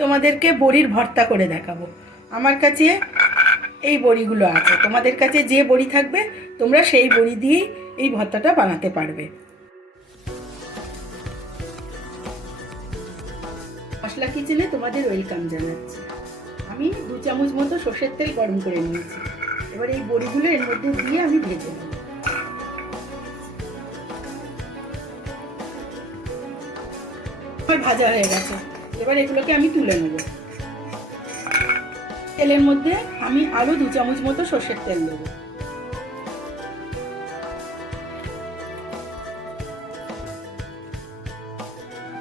তোমাদেরকে বড়ির ভর্তা করে দেখাবো। আমার কাছে এই বড়িগুলো আছে, তোমাদের কাছে যে বড়ি থাকবে তোমরা সেই বড়ি দিয়েই এই ভর্তাটা বানাতে পারবে। মশলা কিচেনে তোমাদের ওয়েলকাম জানাচ্ছি। আমি 2 চামচ মতো সর্ষের তেল গরম করে নিয়েছি। এবার এই বড়িগুলো এর মধ্যে দিয়ে আমি ভেজে নেব। ভাজা হয়ে গেছে, এবার এগুলোকে আমি তুলে নেব। তেলের মধ্যে আমি আরো 2 চামচ মতো সর্ষের তেল দেবো।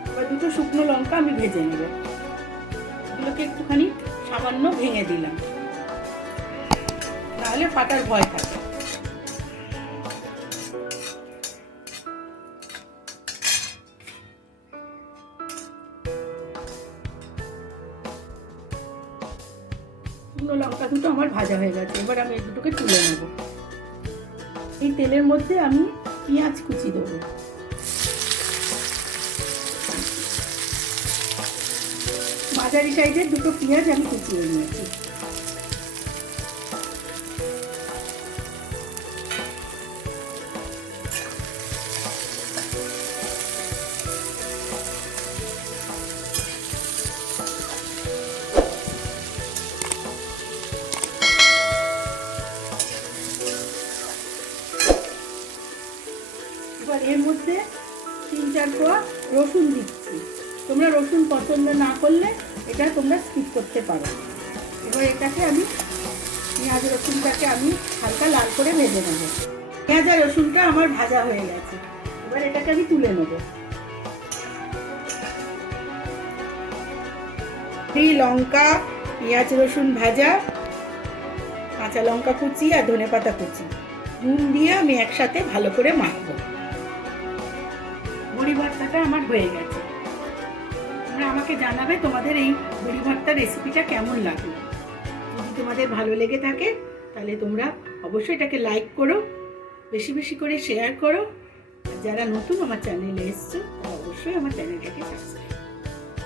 এবার 2টো শুকনো লঙ্কা আমি ভেজে নেব। এগুলোকে একটুখানি সামান্য ভেঙে দিলাম, নাহলে ফাটার ভয় থাকে। শুকনো লঙ্কা দুটো আমার ভাজা হয়ে গেছে, এবার আমি এই দুটোকে তুলে নেব। এই তেলের মধ্যে আমি পেঁয়াজ কুচি দেবো। মাঝারি সাইজের 2টো পেঁয়াজ আমি কুচিয়ে নিয়েছি। এবার এর মধ্যে 3-4 কোয়া রসুন দিচ্ছি। তোমরা রসুন পছন্দ না করলে এটা তোমরা স্কিপ করতে পারো। এবার এটাকে আমি পেঁয়াজ রসুনটাকে আমি হালকা লাল করে ভেজে নেব। পেঁয়াজ আর রসুনটা আমার ভাজা হয়ে গেছে, এবার এটাকে আমি তুলে নেব। এই লঙ্কা, পেঁয়াজ রসুন ভাজা, কাঁচা লঙ্কা কুচি আর ধনেপাতা কুচি, নুন দিয়ে আমি একসাথে ভালো করে মাখবো। বড়ি ভর্তাটা আমার হয়ে গেছে। তোমরা আমাকে জানাবে তোমাদের এই বড়ি ভর্তার রেসিপিটা কেমন লাগলো। যদি তোমাদের ভালো লেগে থাকে তাহলে তোমরা অবশ্যই এটাকে লাইক করো, বেশি বেশি করে শেয়ার করো। আর যারা নতুন আমার চ্যানেলে এসছো তারা অবশ্যই আমার চ্যানেলটাকে সাবস্ক্রাইব।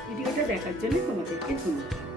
ভিডিওটা দেখার জন্য তোমাদেরকে ধন্যবাদ।